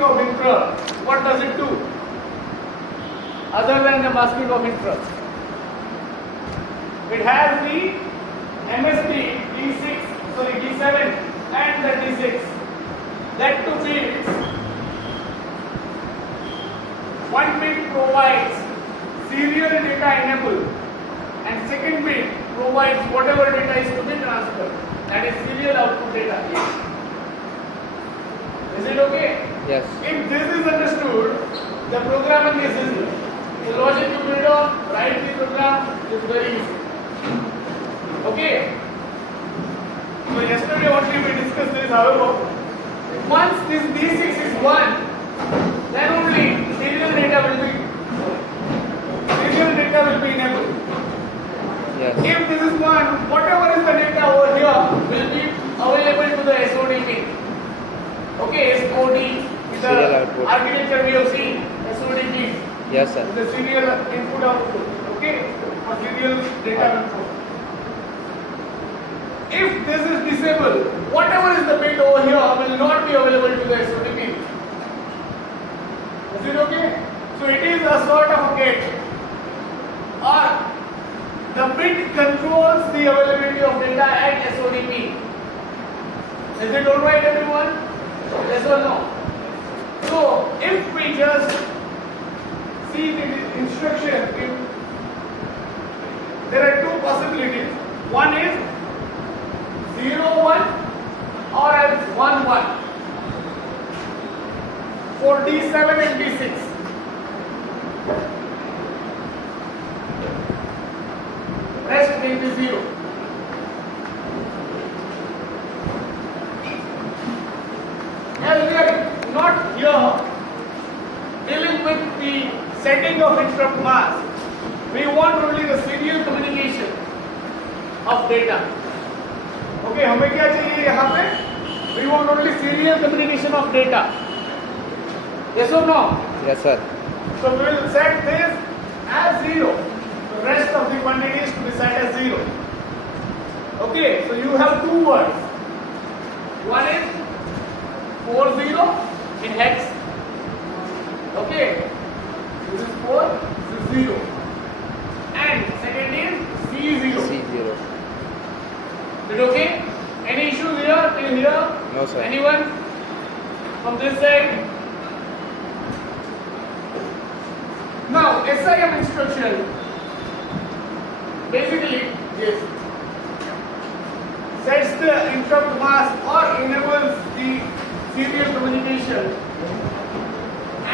masking of interrupt, what does it do? Other than the masking of interrupt, it has the MSB D7 and the D6. That two bits. One bit provides serial data enable, and second bit provides whatever data is to be transferred. That is serial output data. Is it okay? Yes. If this is understood, the programming is easy. The logic you build on, write the program is very easy. Okay? So yesterday only we discussed this, however, once this D6 is 1, then only serial data will be enabled. Yes. If this is 1, whatever is the data over here will be available to the SODP. Okay, SOD is Serial the output. architecture we have seen, SODP. Yes, sir. The serial input output, okay, or serial data input. If this is disabled, whatever is the bit over here will not be available to the SODP. Is it okay? So it is a sort of a gate, or the bit controls the availability of data at SODP. Is it alright, everyone? Yes or no? So if we just see the instruction, there are two possibilities. One is 0, 1 or else 1, 1 for D7 and D6. Rest will be 0. As we are not here dealing with the setting of interrupt mask, we want only the serial communication of data. Okay, हमें क्या चाहिए यहाँ पे? We want only serial communication of data. Yes or no? Yes, sir. So we will set this as 0. The rest of the quantities to be set as 0. Okay, so you have two words. One is 40 in hex. Okay, this is 4, this is 0. And second is C0. C0. Is it okay? Any issues here till here? No, sir. Anyone from this side? Now, SIM instruction basically sets the interrupt mask or enables the serial communication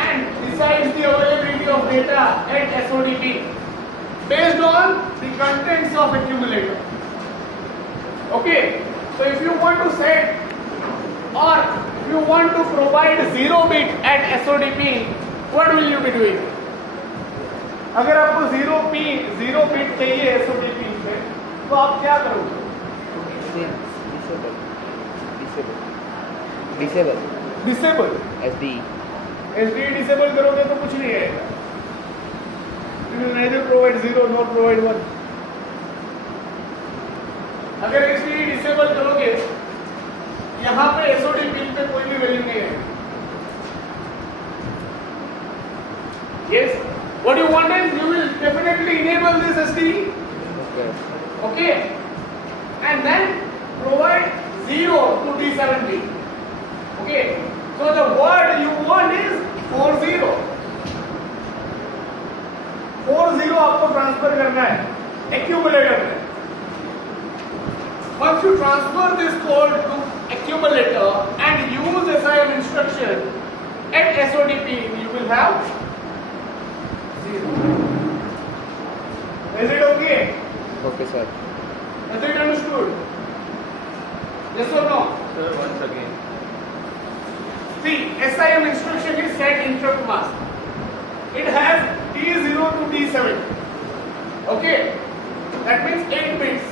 and decides the availability of data at SODP based on the contents of accumulator. Okay, so if you want to set or if you want to provide 0 bit at SODP, what will you be doing? अगर आपको 0 bit चाहिए SODP से, तो आप क्या करोगे? Disable. SD. SDE disable करोगे तो कुछ नहीं आएगा. You will neither provide 0 nor provide 1. अगर SDE disable करोगे, यहाँ पे SOD पिन पे कोई भी वैल्यू नहीं है. Yes. What you want is you will definitely enable this SDE. Okay. Okay. And then provide 0 to D7 bit. Okay. So the word you want is 40. 40 आपको transfer करना है accumulator में. Once you transfer this code to accumulator and use SIM instruction at SODP, you will have 0. Is it okay? Okay, sir. Is it understood? Yes or no? Sir, once again. See, SIM instruction is set interrupt mask. It has D0 to D7. Okay? That means 8 bits.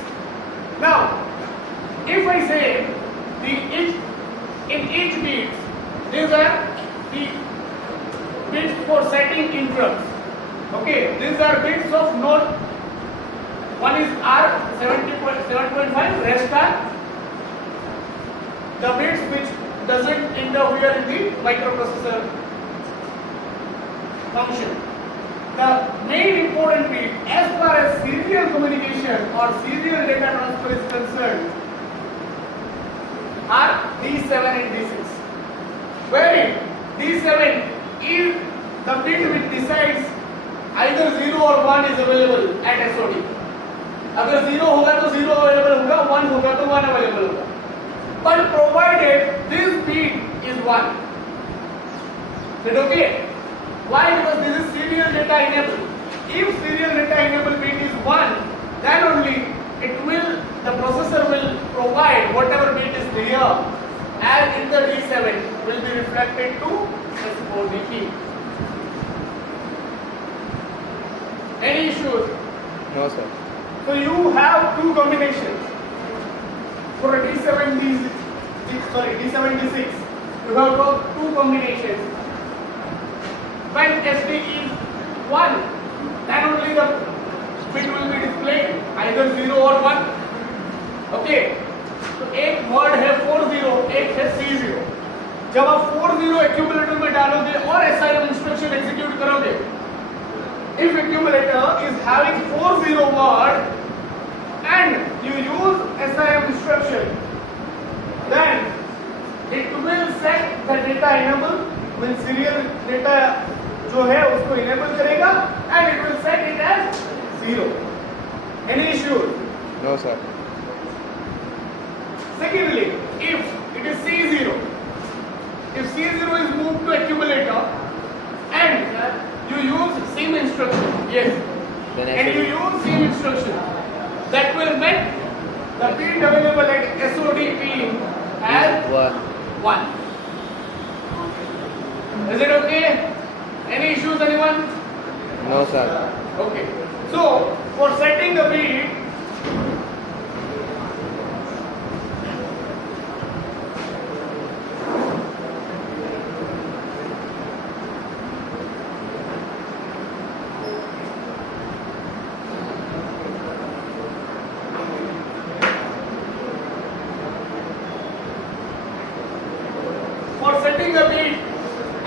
Now, if I say in each bit, these are the bits for setting interrupts. Okay, these are bits of note. One is R7.5, rest are the bits which doesn't interfere in the microprocessor function. The main important bit as far as serial communication or serial data transfer is concerned are D7 and D6. Wherein D7 is the bit which decides either 0 or 1 is available at SOD. अगर 0 होगा तो 0 available होगा, 1 होगा तो 1 available होगा. But provided this bit is 1. Is it okay? Why? Because this is serial data enabled. If serial data enabled bit is 1, then only the processor will provide whatever bit is there as in the D7 will be reflected to SODP. Any issues? No, sir. So you have two combinations for a D7 D6. You have got two combinations. When SD is 1, then only the bit will be displayed either 0 or 1. Okay. तो एक word है 40, एक है 30. जब आप 40 accumulator में डालोगे और SIM इंस्ट्रक्शन एग्जीक्यूट करोगे, if accumulator is having 40 word and you use SIM instruction, then it will set the data enable, will serial data जो है उसको enable करेगा and it will set it as 0. Any issue? No, sir. Secondly, if it is C0, if C0 is moved to accumulator and you use SIM instruction, yes, Then and you use SIM instruction, that will make the bit available at SODP as 1. Is it okay? Any issues, anyone? No, sir. Okay. So, for setting the bit,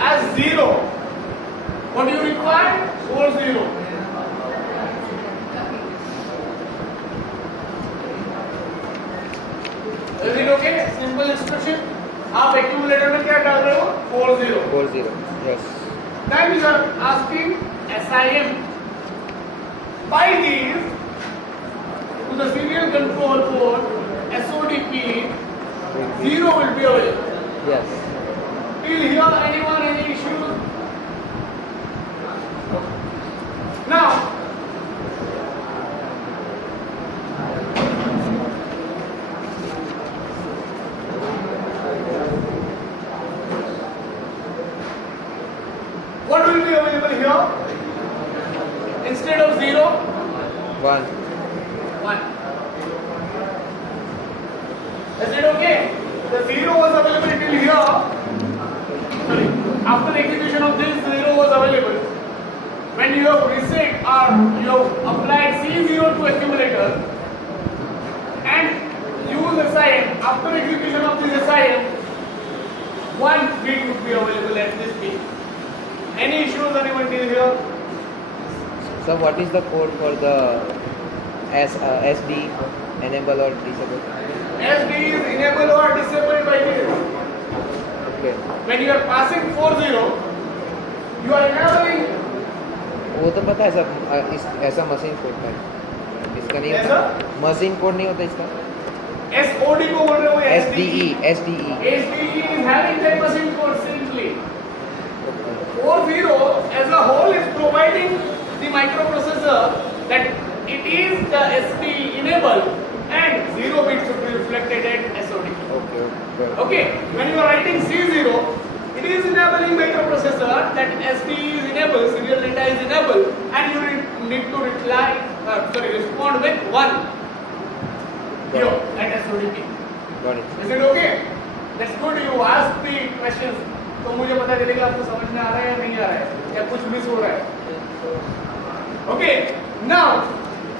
as 0, what do you require? 40. Is it okay? Simple instruction. आप accumulator में क्या डाल रहे हो? 40. 40. Yes. Then you are asking SIM. By these, to the serial control port, SODP, 0 will be available. Yes. Till here, anyone, any issues? Now, what will be available here? Instead of 0, 1. 1. Is it okay? The 0 was available till here. Sorry. After execution of this, 0 was available. When you have reset or you have applied C0 to accumulator and use SIM, after execution of this SIM, 1 bit would be available at this bit. Any issues anyone till here? So, what is the code for the SD enable or disable? SD is enabled or disabled by this. Okay. When you are passing 40, you are enabling. वो तो पता है sir, ऐसा machine code का है, इसका नहीं ऐसा? होता, मशीन कोड नहीं होता इसका. SOD को बोल रहे हो? SDE. SDE is having that machine code simply. 40 as a whole is providing the microprocessor that it is the SD enabled and 0 bits should be reflected at SOD. Okay, when you are writing C0, it is enabling microprocessor that SD is enabled, serial data is enabled, and you need to respond with 1 here at SODP. Got it. Is it okay? That's good. You ask the questions. तो मुझे पता चलेगा आपको समझ में आ रहा है या नहीं आ रहा है या कुछ मिस हो रहा है. Okay. Now,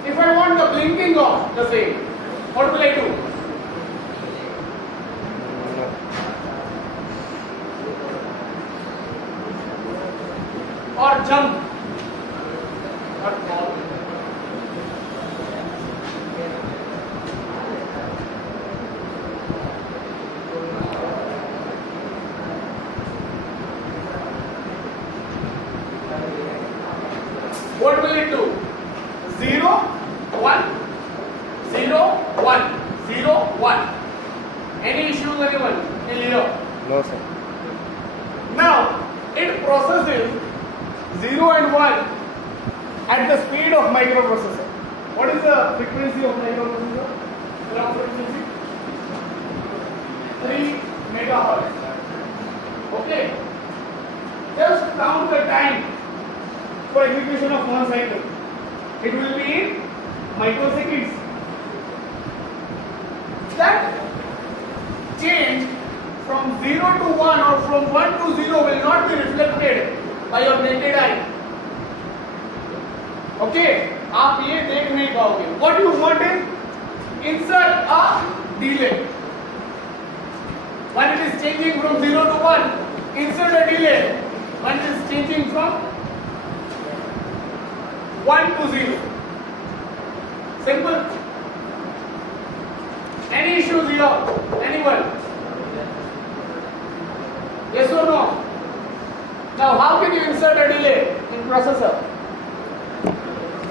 if I want the blinking of the same, what will I do? or jump or fall. What will it do? 0, 1, 0, 1, 0, 1. Any issues anyone? Clear? No, sir. Now it processes 0 and 1 at the speed of microprocessor. What is the frequency of microprocessor? Clock frequency 3 megahertz. Okay. Just count the time for execution of one cycle. It will be in microseconds. That change from 0 to 1 or from 1 to 0 will not be reflected by your naked eye. Okay, आप ये देख नहीं पाओगे. What you want is insert a delay. When it is changing from 0 to 1, insert a delay. When it is changing from 1 to 0. Simple. Any issues here? Anyone? Yes or no? Now how can you insert a delay in processor?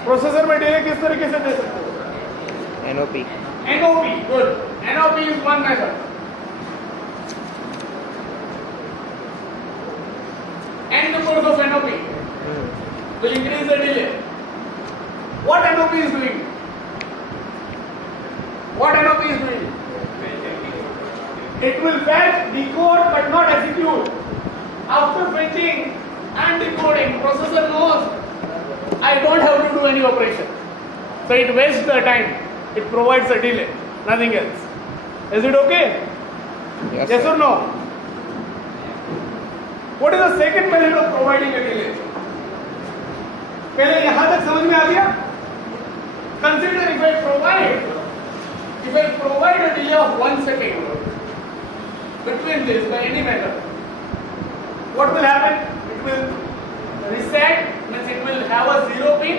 Processor में delay किस तरीके से दे सकते हो? NOP. NOP, good. NOP is one method. N numbers of NOP will increase the delay. What NOP is doing? What NOP is doing? It will fetch, decode, but not execute. After fetching and decoding, processor knows I don't have to do any operation. So it wastes the time. It provides a delay, nothing else. Is it okay? Yes, Yes sir. or no? What is the second method of providing a delay? पहले यहाँ तक समझ में आ गया? Consider if I provide a delay of 1 second between this by any method, what will happen? It will reset, means it will have a 0 pin,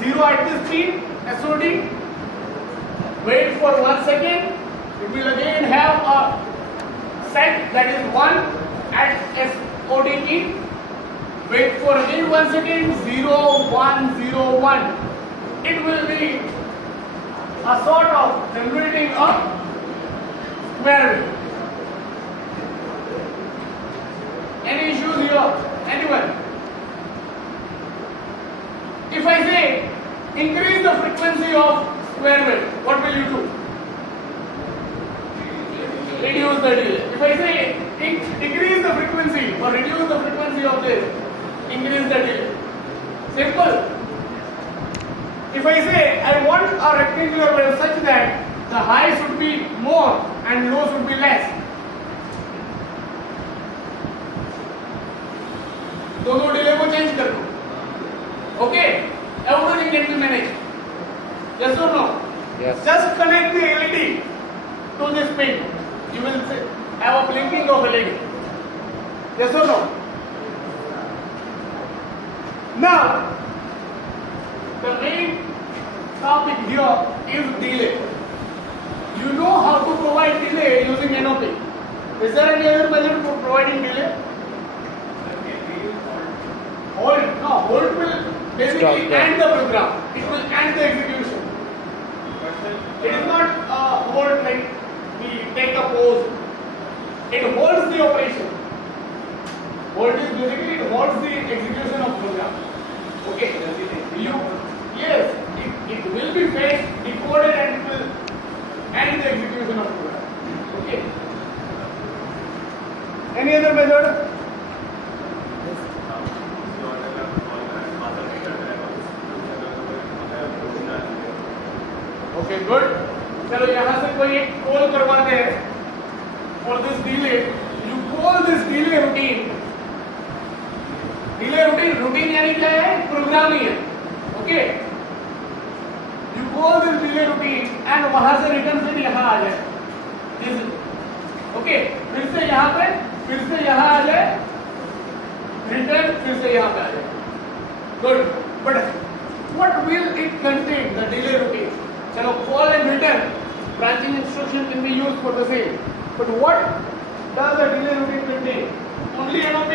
0 at this pin, SOD, wait for 1 second, it will again have a set that is 1 at SOD pin, wait for again 1 second, 0, 1, 0, 1. It will be a sort of generating a square wave. Any issues here? Anyone? If I say increase the frequency of square wave, what will you do? Reduce the delay. If I say decrease the frequency or reduce the frequency of this, increase the delay. Simple. If I say I want a rectangular wave such that the high should be more and low should be less, दोनों delay को change कर दो. Okay, everything can be managed. Yes or no? Yes. Just connect the LED to this pin. You will have a blinking of LED. Yes or no? Now, the main topic here is delay. You know how to provide delay using NOP. Is there any other method for providing delay? Hold. No, hold will basically end the program. It will end the execution. It is not hold like we take a pause. It holds the operation. Hold is basically it holds the execution of program. Okay. Yes, it will be fetched, decoded, and it will end the execution of program. Okay. Any other method? Okay, good. चलो यहाँ से कोई एक call करवाते हैं for this delay. You call this delay routine. Delay routine यानी क्या है? प्रोग्राम ही है. Okay. You call this delay routine and वहाँ से रिटर्न फिर यहाँ आ जाए. Okay. फिर से यहाँ आ जाए रिटर्न फिर से यहाँ पे आ जाएगा. Good. But what will it contain, the delay routine? चलो call and return branching instruction can be used for the same, but what does the delay routine contain? Only NOP,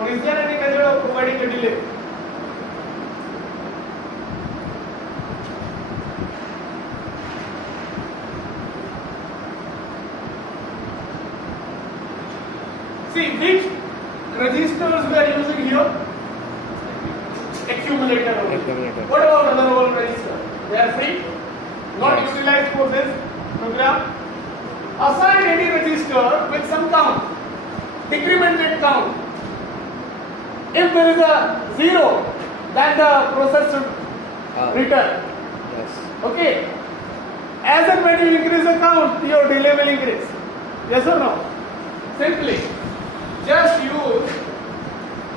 or is there any method of providing the delay? See which registers we are using here? Accumulator only. Accumulator. What about other one register? They are free, not Yes. utilized for this program. Assign any register with some count, decremented count. If there is a 0, then the process should return. Yes. Okay. As and when you increase the count, your delay will increase. Yes or no? Simply, just use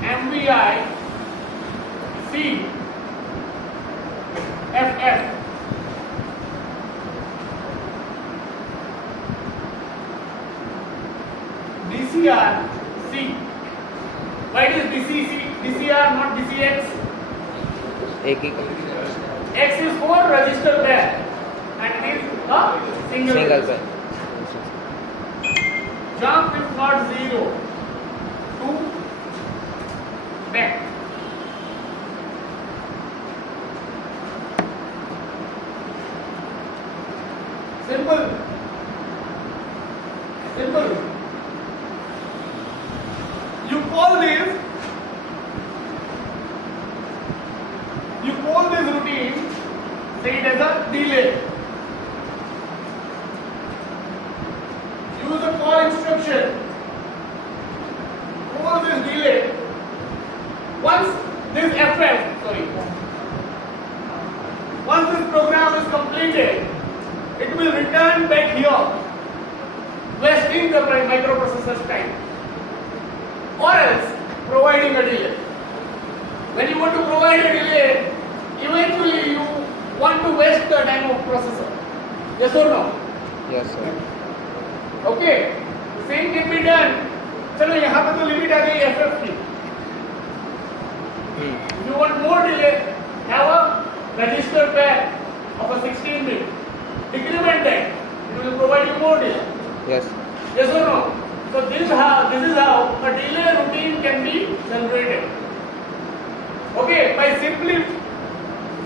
MVI C FF. DCR C. Why it is DCR not DCX? एक ही X is for register pair and it is a single single register. पे. Jump if not 0 to back. Simple. Simple. You call this routine, say it as a delay. Use the call instruction. Call this delay. Once this program is completed, it will return back here, wasting the microprocessor's time, or else providing a delay. When you want to provide a delay, eventually you want to waste the time of processor. Yes or no? Yes sir. Okay, same can be done. चलो यहाँ पे तो limit आ गई FF की. If you want more delay, have a register pair of a 16-bit. Decrement that, it will provide you more delay. Yes. Yes or no? So this is how a delay routine can be generated. Okay, by simply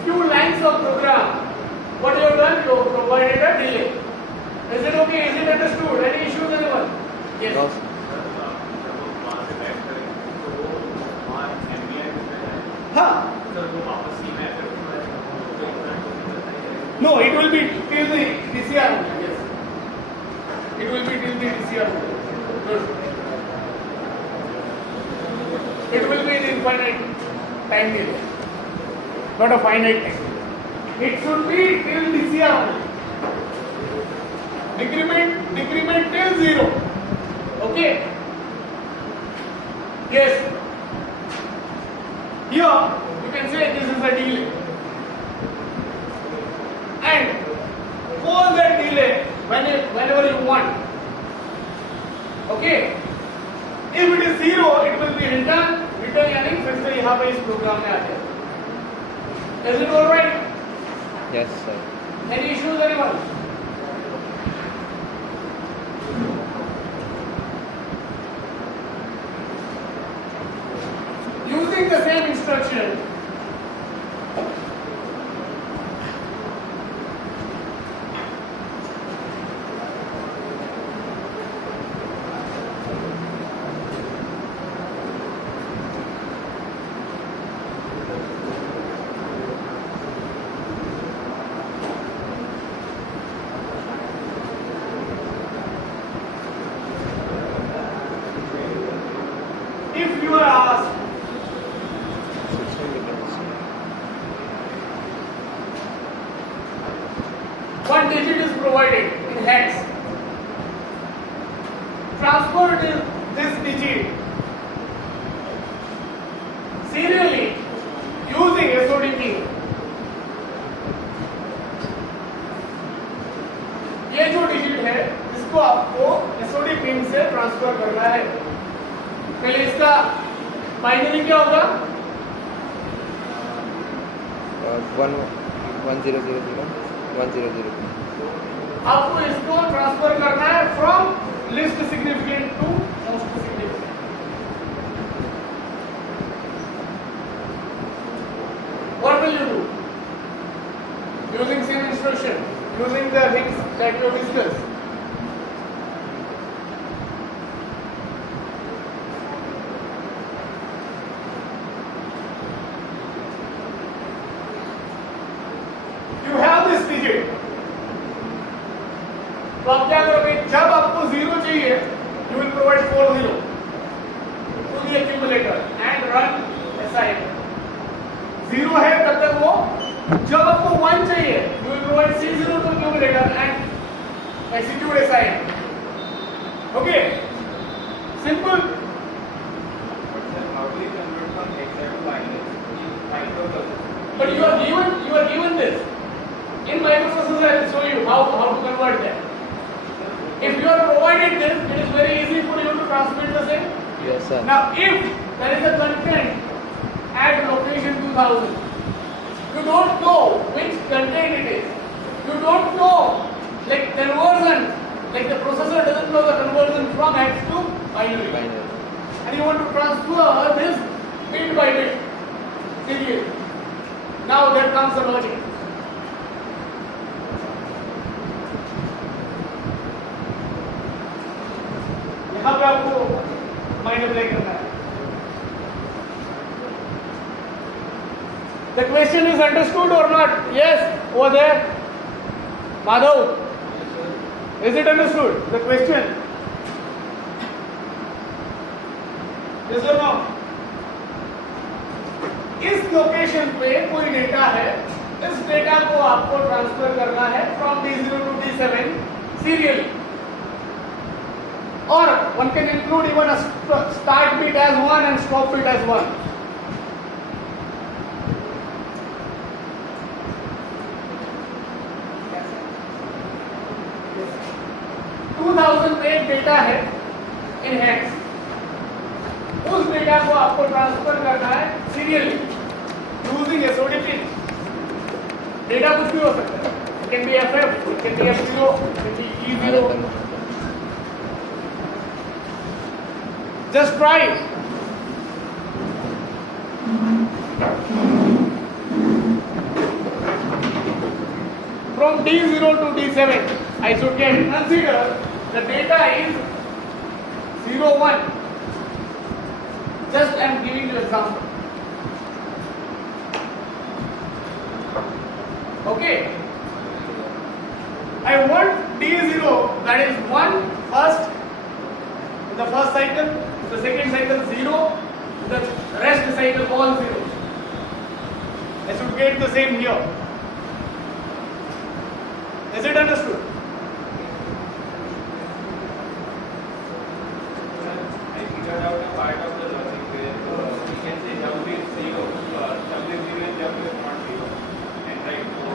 few lines of program, what you have done, you have provided a delay. Is it okay? Is it understood? Any issues, anyone? Yes. No. हाँ. No, it will be till the DCR only. Yes. It will be till the DCR only. Good. It will be in infinite time delay, not a finite time. It should be till DCR only. Decrement till 0. Okay. Yes. Here you can say this is a delay, and call that delay whenever you want. Okay. If it is 0, it will be return यानी फिर से यहाँ पे इस programme में आ जाए. Is it all right? Yes sir. Any issues, anyone? Using the same instruction, if you are asked one digit is provided in hex, transfer this digit serially using SODP. ये जो डिजिट है इसको आपको SOD pin से transfer करना है. पहले इसका फाइनली क्या होगा? 1000 आपको इसको ट्रांसफर करना है from least significant to most significant. What will you do? Using same instruction, using the things that you discussed. You have this digit. तो आप क्या करोगे? जब आपको 0 चाहिए, you will provide 4 0 to the accumulator and run assign. 0 है तब तक वो. जब आपको 1 चाहिए, you will provide C0 to accumulator and execute assign. Okay? Simple. But you are given this. In microprocessor, I will show you how to convert that. If you are provided this, it is very easy for you to transmit the same. Yes, sir. Now, if there is a content at location 2000, you don't know which content it is. You don't know, like conversion, like the processor doesn't know the conversion from hex to binary. And you want to transfer this bit by bit. Serially. Now there comes the logic. यहाँ पे आपको mind apply करना है. The question is understood or not? Yes, over there. Madhav, is it understood? The question. Yes or no? इस location पे कोई data है. इस डेटा को आपको ट्रांसफर करना है from D0 to D7 serially. Or one can include even a start bit as 1 and stop bit as 1. एक डेटा है इन हेक्स. उस डेटा को आपको ट्रांसफर करना है serially using SOD pin. Data कुछ भी हो सकता है. It can be FF, it can be F0, it can be E0. Just try. From D0 to D7, I should get, consider the data is 0 1. Just I am giving you example. Okay. I want D0, that is 1 first, the first cycle, the second cycle 0, the rest cycle all 0. I should get the same here. Is it understood? I figured out a part of the logic where we can say jump is 0, jump is 0 and jump is not 0. And right, so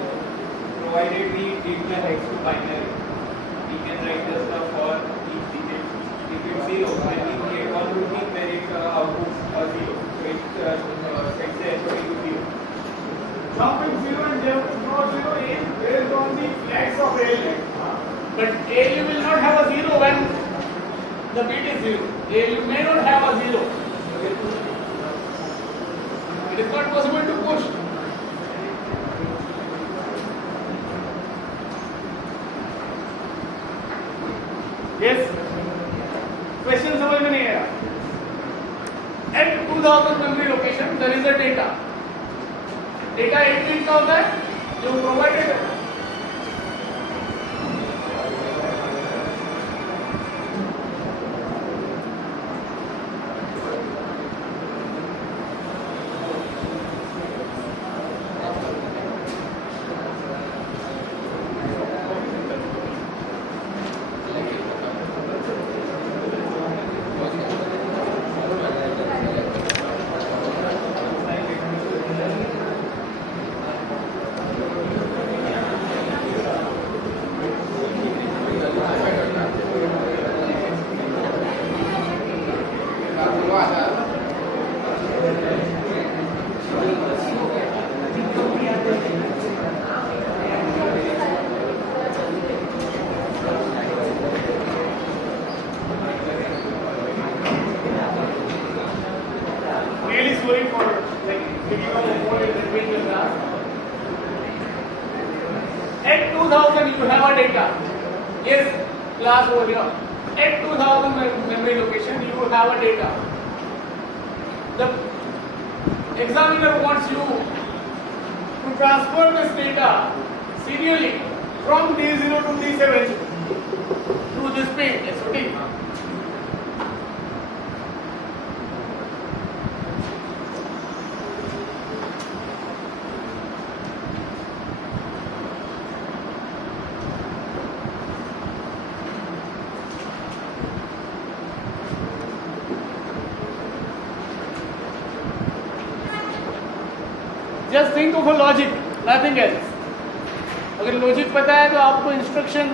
provided we give the hex to binary, we can write the stuff for each digit. If it's 0, then we create one routine where it outputs a 0. So it sets the SOD to 0. Jumping 0 and jump not 0 is based on the flags of ALU. But ALU will not have a 0 when the bit is 0. ALU may not have a 0. It is not possible to push. Yes? Question समझ में नहीं आया. At 2000 memory location, there is a data. Data 8 bit का होता है जो provided है. sorry for like picking up the phone and repeating the class. At 2000 you have a data. Yes, class over here. At 2000 memory location you have a data. The examiner wants you to transfer this data serially from D0 to D7 to this pin SOD. Just think of a logic, nothing else. अगर logic पता है तो आपको instruction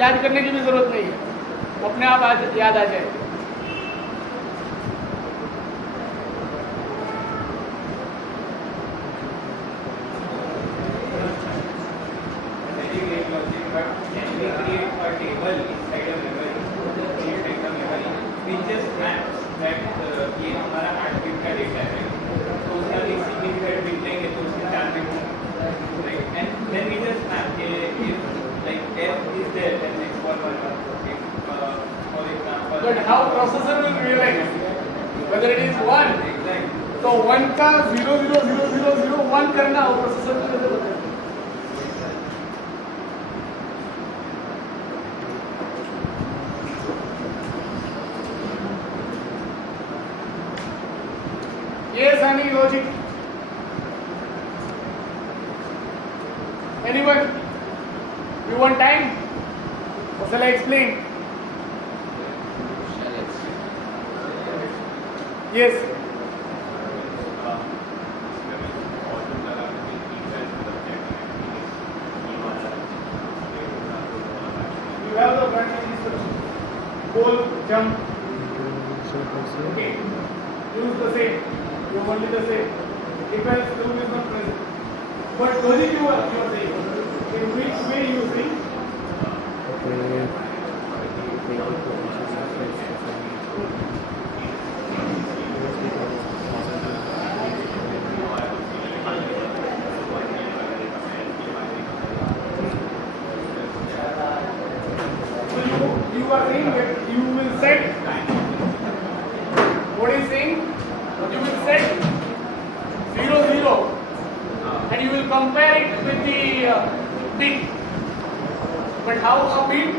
याद करने की भी जरूरत नहीं है, अपने आप याद आ जाए. Very great logic, but can we create a table inside a memory? Create a memory which just maps that ये हमारा 8 bit का data है. तो उसका 16 bit bit लेंगे तो उसके 4 bit होंगे. Right? And then we just map if like f is there then x for for example. But how processor will realize whether it is 1? Exactly. तो 1 का 0 0 0 0 0 1 करना हो प्रोसेसर को कैसे बताएं? Yes, any logic? Anyone? You want time? Or shall I explain? Yes. You have the front instruction. Goal, jump. Okay. Use the same. You only the same. If else loop is not present. But logic you are saying. In which way you think? So you are saying that you will set. What is saying? You will set 0 0 and you will compare it with the bit. But how a bit,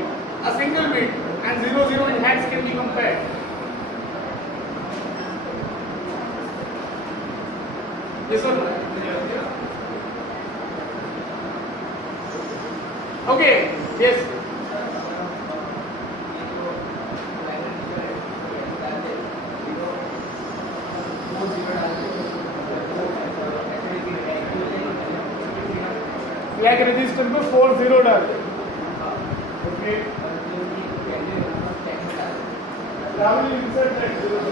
a single bit and 0 0 in hex can be compared? Yes or no? Okay, yes. Flag register में 4 0 डाल दे. Okay. Rahul insert that 0 0.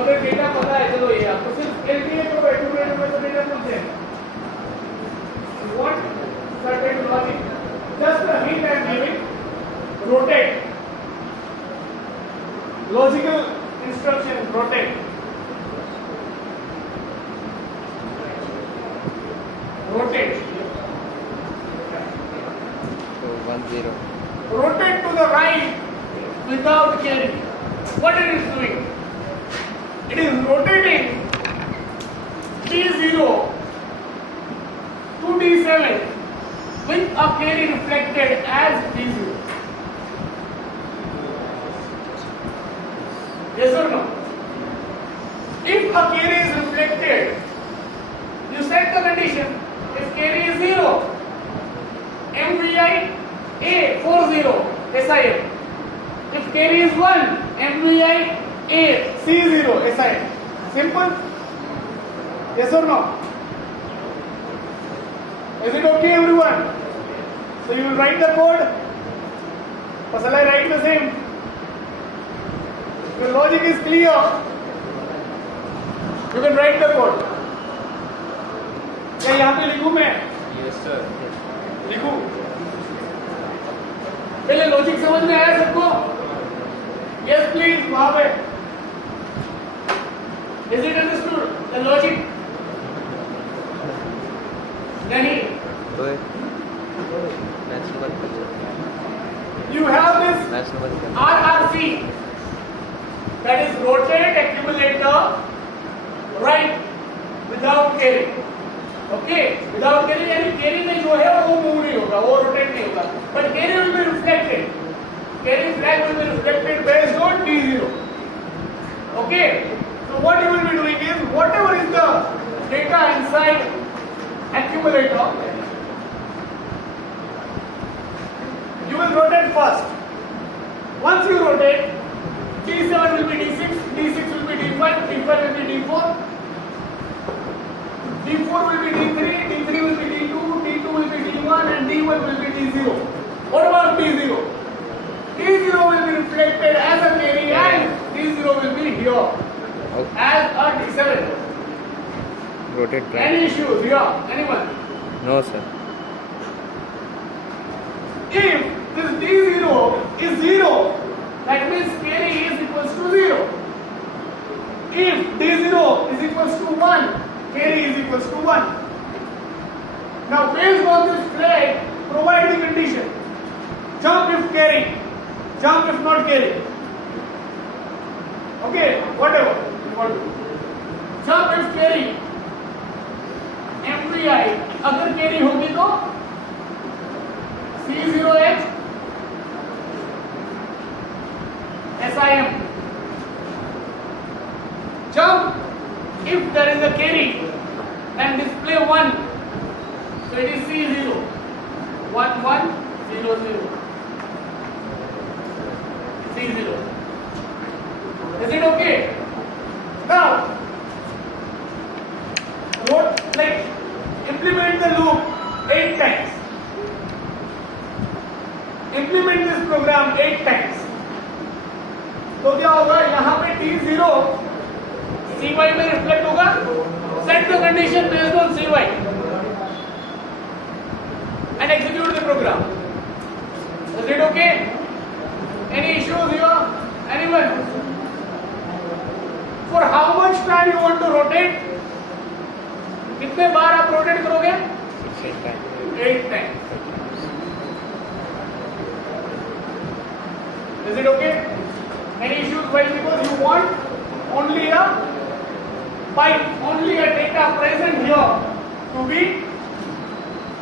अगर data पता है चलो ये आपको सिर्फ LTA को एक्यूमुलेटर में तो डेटा पूछते हैं. You want certain logic. Just a hint I am giving. Rotate. Logical instruction. Rotate. Rotate. So 1 0. Rotate to the right without carry. What it is doing? It is rotating D0 to D7 with a carry reflected as D0. Yes or no? If a carry is reflected, you set the condition. If carry is 0, MVI A40 SIM. If carry is 1, MVI A C0 SIM. Simple? Yes or no? Is it okay, everyone? So you will write the code, or shall I write the same? Your logic is clear. You can write the code. क्या यहाँ पे लिखूं मैं? Yes, sir. लिखूं? पहले logic समझ में आया सबको? Yes, please. वहाँ पे. Is it understood? The logic? नहीं. तो maths number You have this maths number RRC, that is rotate accumulator right without carry. Okay, without carry यानी carry में जो है वो move नहीं होगा, वो rotate नहीं होगा, but carry will be reflected. Carry flag will be reflected based on D0. Okay, so what you will be doing is whatever is the data inside accumulator, you will rotate first. Once you rotate, D7 will be D6, D6 will be D5, D5 will be D4, D4 will be D3, D3 will be D2, D2 will be D1 and D1 will be D0. What about D0? D0 will be reflected as a carry and D0 will be here as a D7. rotate Any issues here? Anyone? No, sir. If this D0 is 0, that means carry is equals to 0. If D0 is equals to 1, carry is equals to 1. Now based on this flag, provide the condition. Jump if carry, jump if not carry. Okay, whatever you want to do. Jump if carry. MVI, अगर carry होगी तो C0H SIM. Jump if there is a carry and display 1, so it is C0. 1 1 0 0. C0. Is it okay? Now, implement the loop 8 times. Implement this program 8 times. तो क्या होगा? यहाँ पे T0 CY में reflect होगा. Set the condition based on CY and execute the program. Is it okay? Any issues here? Anyone? For how much time you want to rotate? कितने बार आप rotate करोगे? 8 times. Is it okay? Any issues? Why? Because you want only a byte, only a data present here to be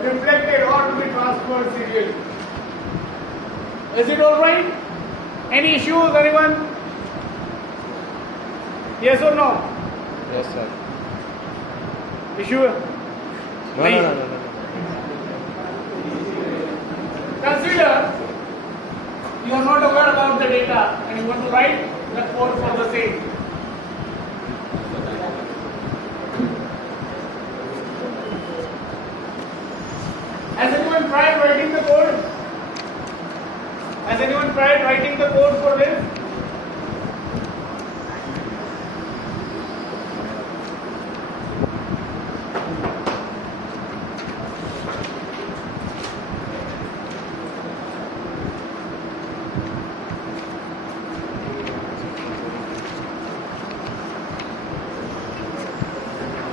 reflected or to be transferred serially. Is it all right? Any issues, anyone? Yes or no? Yes, sir. Issue? No. Consider you are not aware about the data and you want to write the code for the same. Has anyone tried writing the code? Has anyone tried writing the code for this?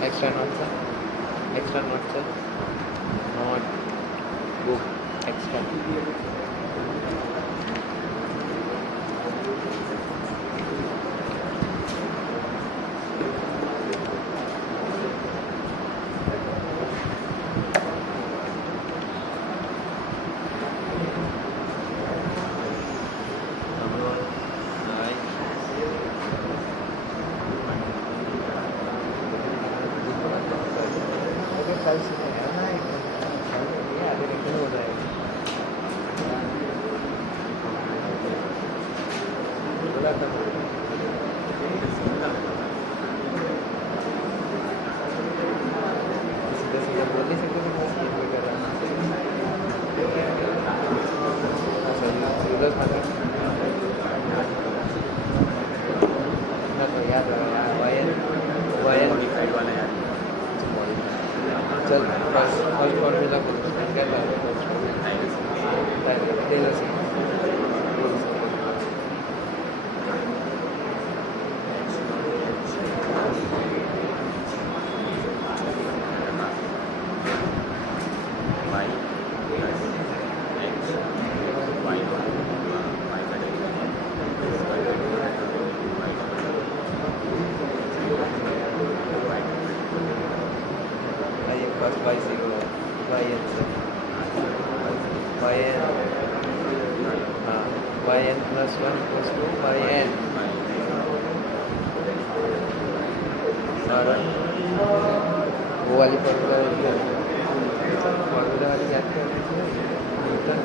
Extra not, sir. Extra not, sir. Not book. Extra. कल से है ना ये आधे घंटे में हो जाएगा बोला था सीधा सीधा बोल नहीं सकते Windows माता ना तो याद रहा यार YN मॉडिफाइड वाला यार चल फर्स्ट फॉर्मूला बोल क्या था फर्स्ट टेलर से Y plus X Y Y का आइए फर्स्ट y से करो YN से YN हाँ YN plus 1 equals to YN और वो वाली फॉर्मूला वाली याद करनी चाहिए न्यूटन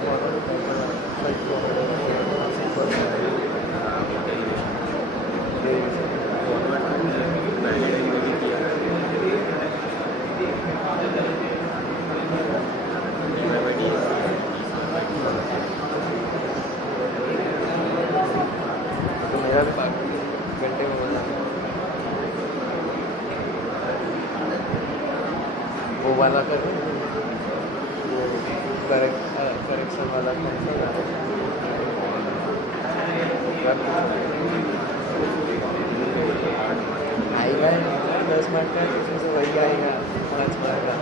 तो मेरा भी बाकी घंटे में बना वो वाला कर वो करेक्शन वाला कौन सा आएगा 10 मार्क का इसमें से वही आएगा 5 मार्क का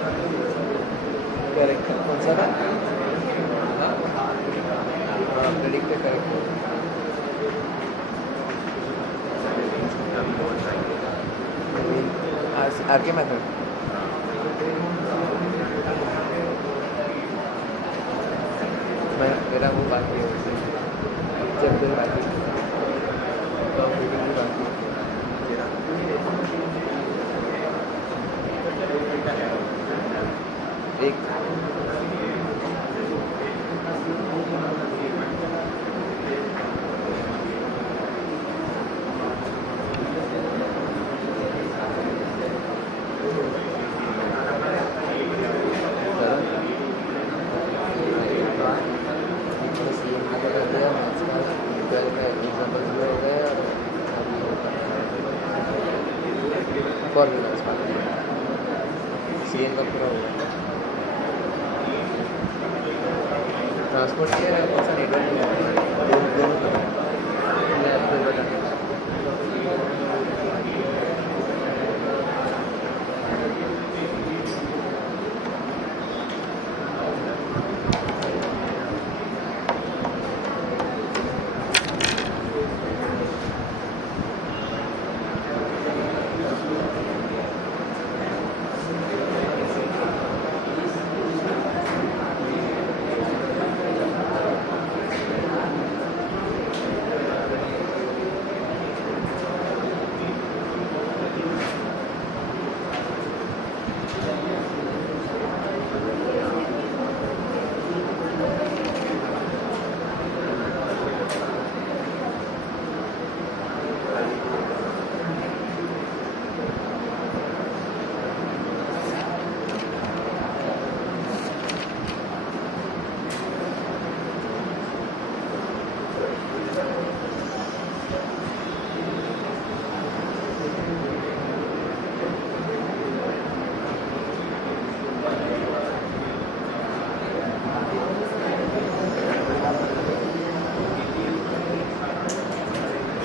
करेक्ट कौन सा था प्रेडिक्ट करेक्ट आर के मेथड मेरा वो बाकी है चैप्टर बाकी कंप्यूटर भी बाकी एक फॉर्मूलाज CN का पूरा होगा ट्रांसपोर्ट किया है कौन सा नेटवर्क मैं आपको बता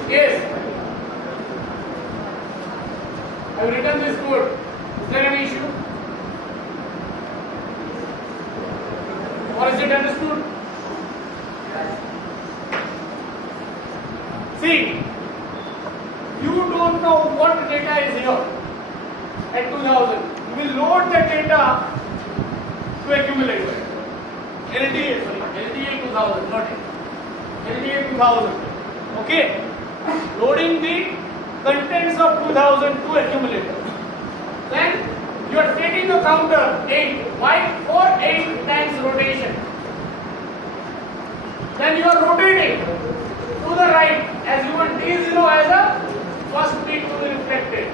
Yes. I've written this code. Is there any issue? Or is it understood? See, you don't know what data is here at 2000. You will load the data to accumulator. LDA, sorry, LDA 2000, not it. LDA 2000. Okay? Loading the contents of 2000 to accumulator. Then you are setting the counter 8. Why? For 8 times rotation. Then you are rotating to the right as you want D0 as a first bit to be reflected.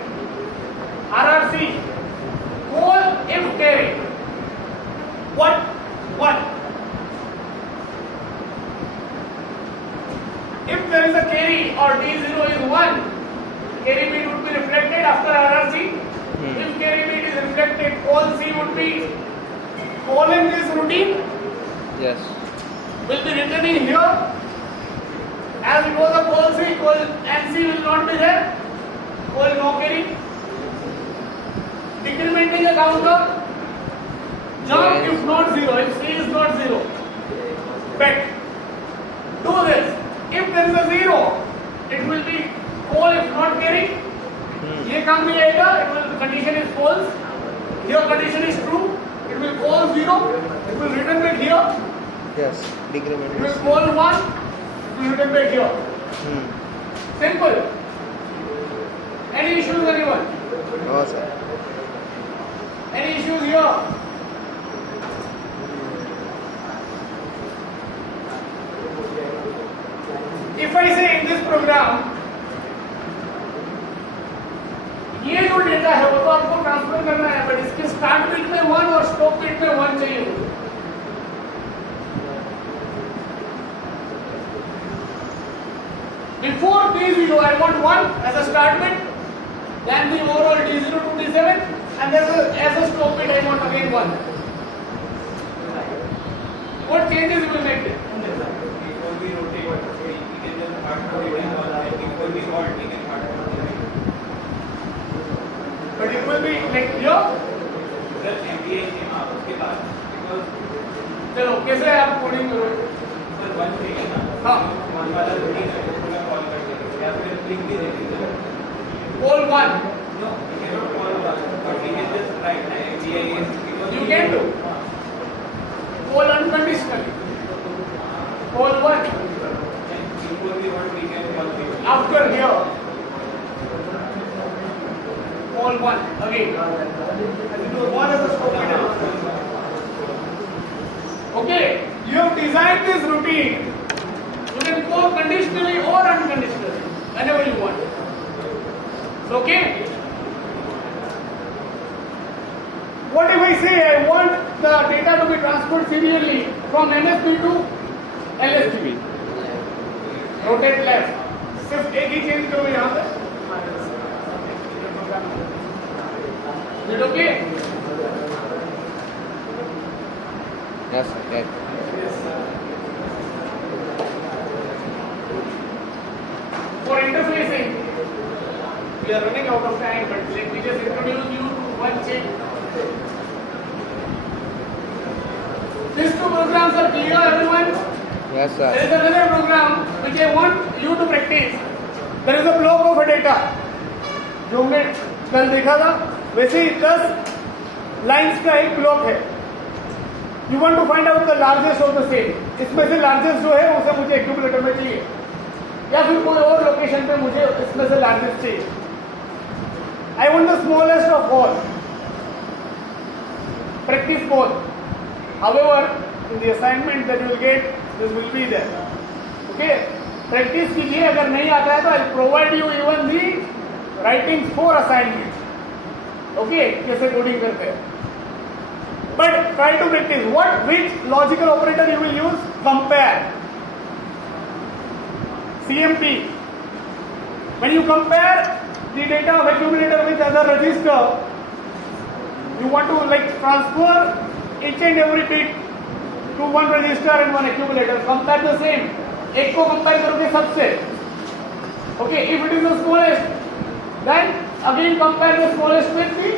RRC, whole if carry. What? D0 is 1, carry bit would be reflected after RRC. If carry bit is reflected, call C would be call in this routine Yes. will be written in here. As it was a call C, call and C will not be there. Call no carry. Decrementing the counter. Jump Yes. if not 0, if C is not 0. Bet. Do this. If there is a 0, it will be call if not carry. ये काम नहीं आएगा. It will, the condition is false. Here condition is true. It will call 0. It will return back here. Yes. It Decrement. will call 1. It will return back here. Simple. Any issues, anyone? No, sir. Any issues here? If I say in this program, ये जो data है वो तो आपको transfer करना है, but इसके start bit में 1 और स्टॉप बिट में 1 चाहिए. Before D0 I want 1 as a start bit, then the overall D0 to D7, and then as a stop bit I want again 1. What changes you will make it? Before we rotate, we can just hard code it and before we halt, we can hard code it. But it will be like here. Sir, MBA के उसके बाद because चलो कैसे आप coding करोगे? Sir one चाहिए ना. हाँ. वन वाला routine है उसको मैं कॉल कर देंगे या फिर लिंक भी दे देंगे. Call 1. No, we cannot call one, but we can just write na MBA is because You can do. Call unconditionally. Call 1. before we want we can call zero. After here. Call 1 again. And it was 1 as a stop bit. Okay. You have designed this routine. You can call conditionally or unconditionally whenever you want. Okay. What if I say I want the data to be transferred serially from NSB to LSB? Rotate left. सिर्फ एक ही change करो यहाँ पे. Is it okay? Yes, sir. Yes. For interfacing, we are running out of time, but let me just introduce you to one change. These two programs are clear, everyone? Yes, There sir. is another program which I want you to practice. There is a block of a data. जो हमने कल देखा था, वैसे ही 10 lines का एक block है. You want to find out the largest of the same. इसमें से largest जो है उसे मुझे एक्यूमुलेटर में चाहिए, या फिर कोई और लोकेशन पे मुझे इसमें से largest चाहिए. I want the smallest of all. Practice both. However, in the assignment that you will get, this will be there. Okay? Practice कीजिए. अगर नहीं आता है तो I'll provide you even the writings for assignment. Okay? कैसे coding करते हैं. But try to practice. Which logical operator you will use? Compare. CMP. When you compare the data of accumulator with other register, you want to like transfer each and every bit to one register and one accumulator. Compare the same. एक को compare करोगे सबसे. Okay, if it is the smallest, then again compare the smallest with the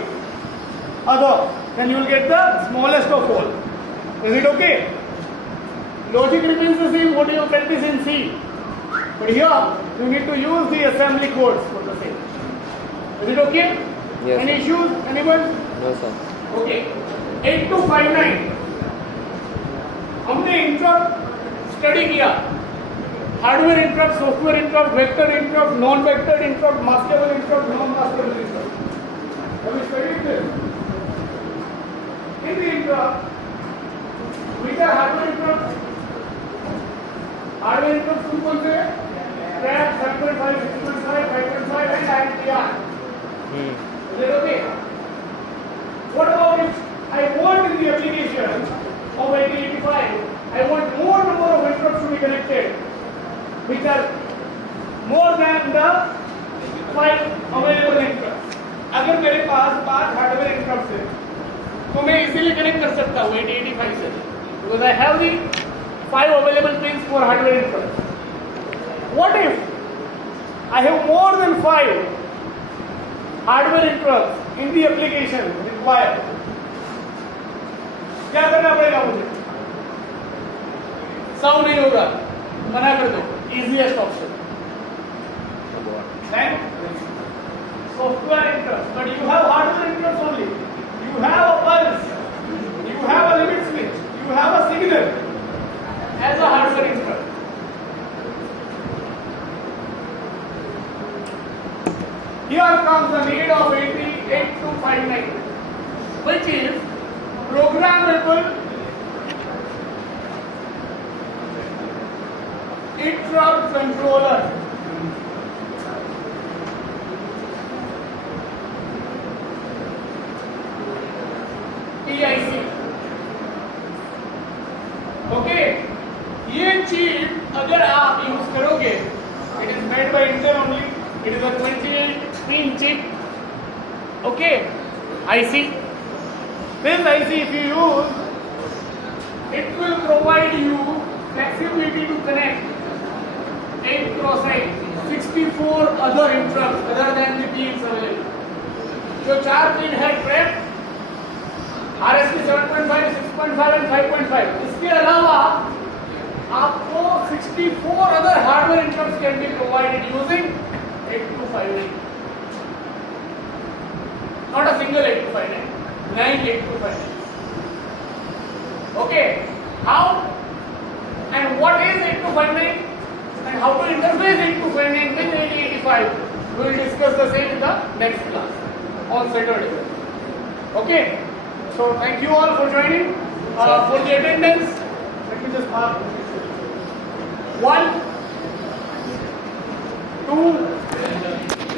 other. Then you will get the smallest of all. Is it okay? Logic remains the same. What you practice in C. But here you need to use the assembly codes for the same. Is it okay? Yes, Any sir. issues? Anyone? No, sir. Okay. 8259. हमने interrupt study किया. Hardware interrupt, software interrupt, vector interrupt, non vector interrupt, maskable interrupt, non maskable interrupt. Have you studied this? In the interrupt, which are hardware interrupts? Hardware interrupts कौन से हैं? Trap, 7.5, 6.5, 5.5 and INTR. Is it okay? What about if I want in the application of 8085, I want more number of interrupts to be connected, which are more than the 5 available interrupts. अगर मेरे पास 5 hardware interrupts है तो मैं easily connect कर सकता हूँ 8085 से, because I have the 5 available pins for hardware interrupts. What if I have more than 5 hardware interrupts in the application required? क्या करना पड़ेगा मुझे? साउंड नहीं होगा, मना कर दो, easiest option. Then software interrupts, but you have hardware interrupts only. You have a pulse, you have a limit switch, you have a signal as a hardware interrupt. Here comes the need of 8259, which is programmable interrupt controller. PIC. Okay, ये चीज अगर आप use करोगे, it is made by Intel only, it is a 28 pin chip. Okay, IC. This IC, if you use, it will provide you flexibility to connect 8 cross 8 64 other interrupts other than the pins available. जो 4 pin है trap RSP 7.5, 6.5 and 5.5. इसके अलावा आपको 64 other hardware interrupts can be provided using 8259. Not a single 8259, 9 8259. Okay, how and what is 8259 and how to interface 8259 with 8085? We will discuss the same in the next class on Saturday. Okay. So thank you all for joining. For the attendance, let me just mark 1, 2,